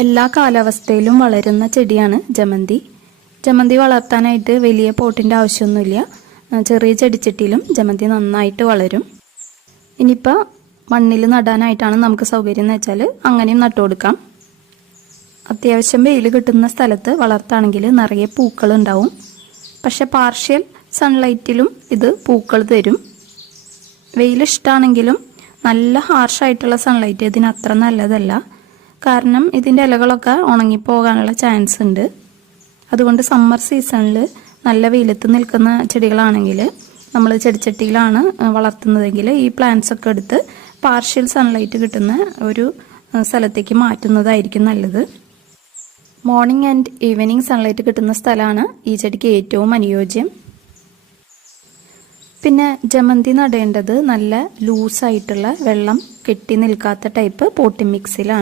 എല്ലാ കാലാവസ്ഥയിലും വളരുന്ന ചെടിയാണ് ജമന്തി. ജമന്തി വളർത്താനായിട്ട് വലിയ പോട്ടിൻ്റെ ആവശ്യമൊന്നുമില്ല. ചെറിയ ചെടിച്ചട്ടിയിലും ജമന്തി നന്നായിട്ട് വളരും. ഇനിയിപ്പോൾ മണ്ണിൽ നടാനായിട്ടാണ് നമുക്ക് സൗകര്യം എന്ന് വെച്ചാൽ അങ്ങനെയും നട്ടുകൊടുക്കാം. അത്യാവശ്യം വെയിൽ കിട്ടുന്ന സ്ഥലത്ത് വളർത്താണെങ്കിൽ നിറയെ പൂക്കളുണ്ടാവും. പക്ഷെ പാർഷ്യൽ സൺലൈറ്റിലും ഇത് പൂക്കൾ തരും. വെയിലിഷ്ടമാണെങ്കിലും നല്ല ഹാർഷായിട്ടുള്ള സൺലൈറ്റ് ഇതിന് അത്ര നല്ലതല്ല. കാരണം ഇതിൻ്റെ ഇലകളൊക്കെ ഉണങ്ങിപ്പോകാനുള്ള ചാൻസ് ഉണ്ട്. അതുകൊണ്ട് സമ്മർ സീസണിൽ നല്ല വെയിലത്ത് നിൽക്കുന്ന ചെടികളാണെങ്കിൽ നമ്മൾ ചെടിച്ചട്ടിയിലാണ് വളർത്തുന്നതെങ്കിൽ ഈ പ്ലാന്റ്സ് ഒക്കെ എടുത്ത് പാർഷ്യൽ സൺലൈറ്റ് കിട്ടുന്ന ഒരു സ്ഥലത്തേക്ക് മാറ്റുന്നതായിരിക്കും നല്ലത്. മോർണിംഗ് ആൻഡ് ഈവനിങ് സൺലൈറ്റ് കിട്ടുന്ന സ്ഥലമാണ് ഈ ചെടിക്ക് ഏറ്റവും അനുയോജ്യം. പിന്നെ ജമന്തി നടേണ്ടത് നല്ല ലൂസായിട്ടുള്ള വെള്ളം കെട്ടി നിൽക്കാത്ത ടൈപ്പ് പോട്ടി മിക്സിലാണ്.